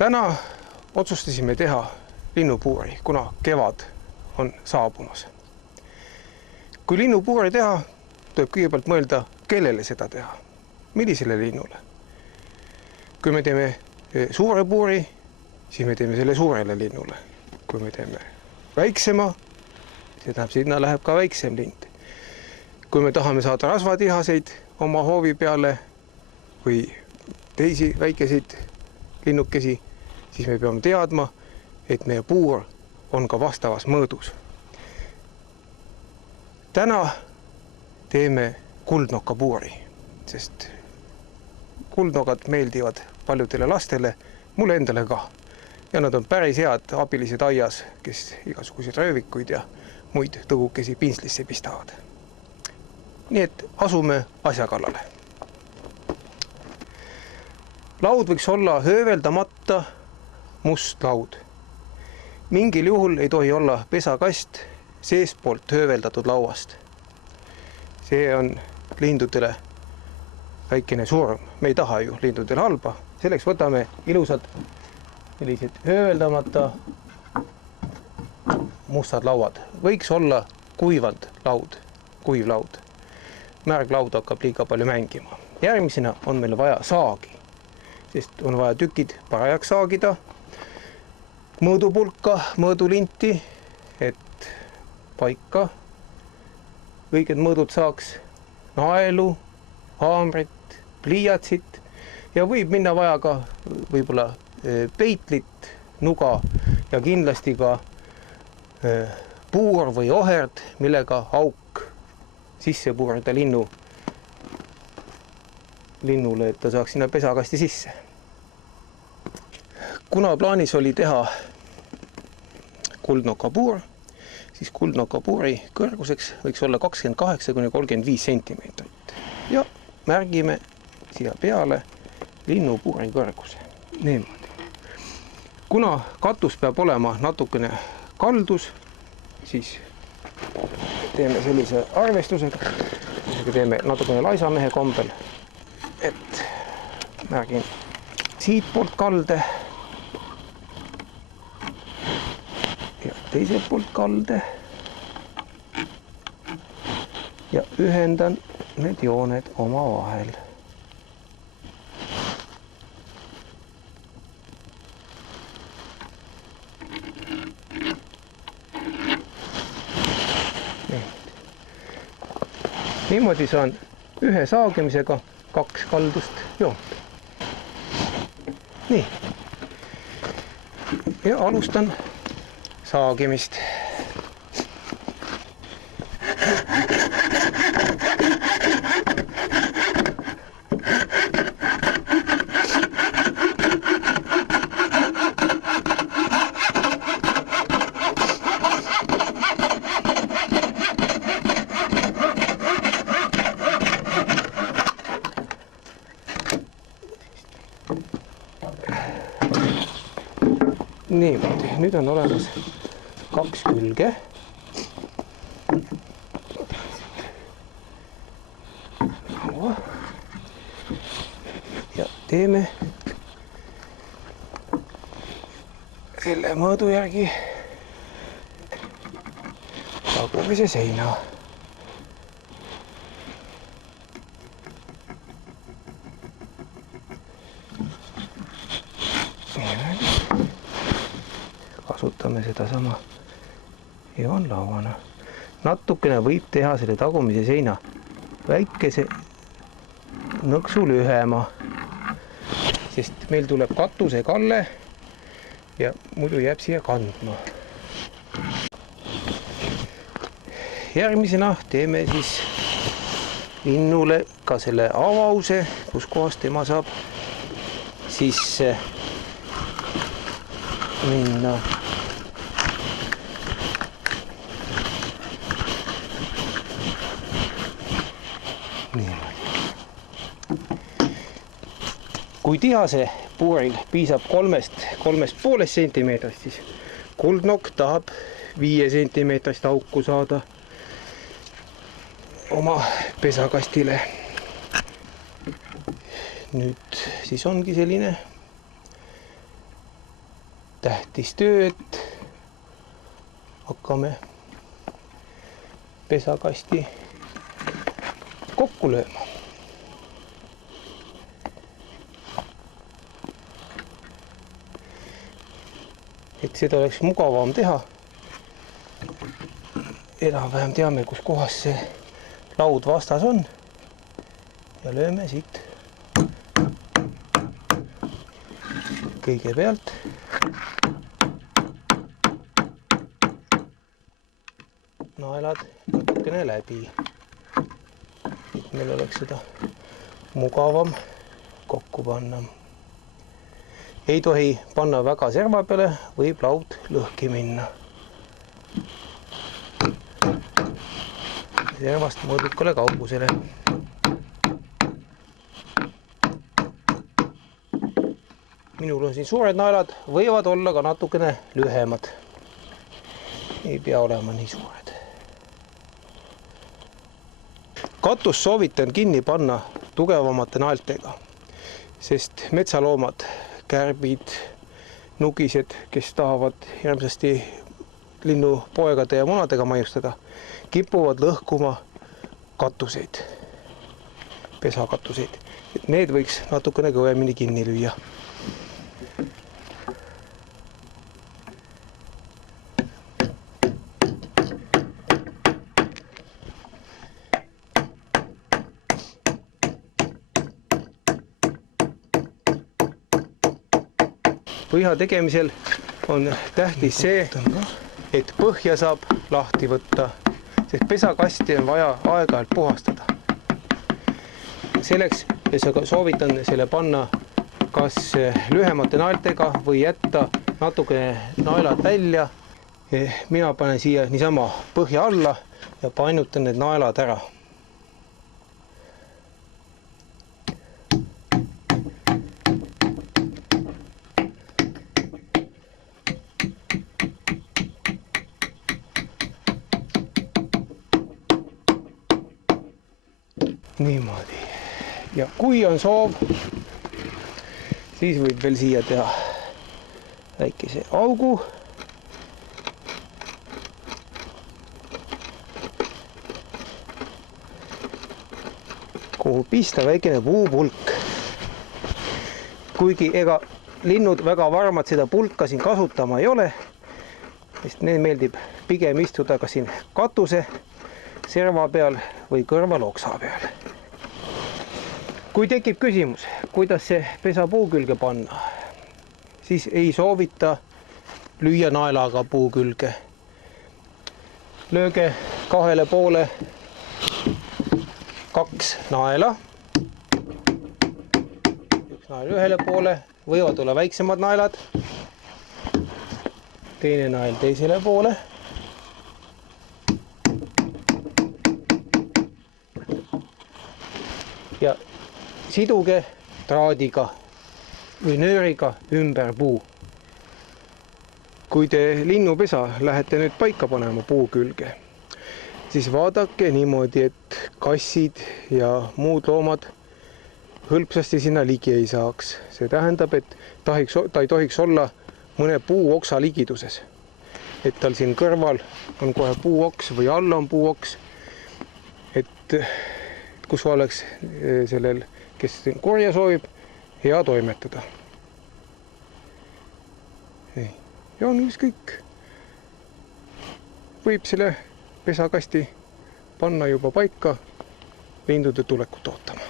Täna otsustasime teha linnupuuri, kuna kevad on saabumas. Kui linnupuuri teha, tuleb kõigepealt mõelda, kellele seda teha, millisele linnule. Kui me teeme suure puuri, siis me teeme selle suurele linnule. Kui me teeme väiksema, see tähendab, sinna läheb ka väiksem lind. Kui me tahame saada rasvatihaseid oma hoovi peale või teisi väikeseid linnukesi, siis me peame teadma, et meie puur on ka vastavas mõõdus. Täna teeme kuldnokapuuri, sest kuldnokad meeldivad paljudele lastele, mulle endale ka. Ja nad on päris head abilised aias, kes igasuguseid röövikuid ja muid tõgukesi pinslisse pistavad. Nii et asume asja kallale. Laud võiks olla hööveldamata must laud. Mingil juhul ei tohi olla pesakast seespoolt hööveldatud lauast. See on lindudele väikene surm. Me ei taha ju lindudele halba. Selleks võtame ilusad sellised hööveldamata mustad lauad. Võiks olla kuivald laud, kuiv laud. Märg laud hakkab liiga palju mängima. Järgmisena on meil vaja saagi, sest on vaja tükid parajaks saagida, mõõdupulka, mõõdulinti, et paika õiged mõõdud saaks, naelu, haamrit, pliiatsit ja võib minna vaja ka võib-olla peitlit, nuga ja kindlasti ka puur või oherd, millega auk sisse puurida linnule, et ta saaks sinna pesakasti sisse. Kuna plaanis oli teha kuldnokapuur, siis kuldnokapuuri kõrguseks võiks olla 28–35 sentimeetrit. Ja märgime siia peale linnupuuri kõrguse. Niimoodi. Kuna katus peab olema natukene kaldus, siis teeme sellise arvestusega. Teeme natukene laisamehe kombel, et märgin siit poolt kalde ja teiselt poolt kalde ja ühendan need jooned oma vahel. Niimoodi saan ühe saagimisega 2 kaldust joont. Nii. Ja alustan saagimist. Niimoodi, nüüd on olemas 2 külge. Ja teeme selle mõõdu järgi tagumise seina. Kasutame seda sama joonlauana. Natukene võib teha selle tagumise seina väikese nõksu lühema, sest meil tuleb katuse kalle ja muidu jääb siia kandma. Järgmisena teeme siis linnule ka selle avause, kus kohas tema saab sisse minna. Kui tihase puuril piisab 3,5 sentimeetrist, siis kuldnokk tahab 5 sentimeetrist auku saada oma pesakastile. Nüüd siis ongi selline tähtis töö, et hakkame pesakasti kokku lööma. Et seda oleks mugavam teha. Enam-vähem teame, kus kohas see laud vastas on. Ja lööme siit kõigepealt naelad natukene läbi, et meil oleks seda mugavam kokku panna. Ei tohi panna väga serva peale, võib laud lõhki minna. Servast mõõdukale kaugusele. Minul on siin suured naelad, võivad olla ka natukene lühemad. Ei pea olema nii suured. Katus soovitan kinni panna tugevamate naeltega, sest metsaloomad, kärbid, nugised, kes tahavad järmsasti linnupoegade ja munadega maiustada, kipuvad lõhkuma katuseid, pesakatuseid. Need võiks natukene kõvemini kinni lüüa. Põhja tegemisel on tähtis see, et põhja saab lahti võtta, sest pesakasti on vaja aeg-ajalt puhastada. Selleks soovitan selle panna kas lühemate naeltega või jätta natukene naelad välja. Mina panen siia niisama põhja alla ja painutan need naelad ära. Niimoodi. Ja kui on soov, siis võib veel siia teha väikese augu. Kuhu pista väikene puupulk. Kuigi ega linnud väga varmad seda pulka siin kasutama ei ole, sest neil meeldib pigem istuda ka siin katuse, serva peal või kõrvaloksa peal. Kui tekib küsimus, kuidas see pesa puu külge panna, siis ei soovita lüüa naelaga puu külge. Lööge kahele poole 2 naela. Üks nael ühele poole, võivad olla väiksemad naelad. Teine nael teisele poole. Ja siduge traadiga või nööriga ümber puu. Kui te linnupesa lähete nüüd paika panema puu külge, siis vaadake niimoodi, et kassid ja muud loomad hõlpsasti sinna ligi ei saaks. See tähendab, et ta ei tohiks olla mõne puuoksa ligiduses. Et tal siin kõrval on kohe puuoks või all on puuoks, et kus oleks sellel, kes korja soovib, hea toimetada. Ja on vist kõik. Võib selle pesakasti panna juba paika lindude tulekut ootama.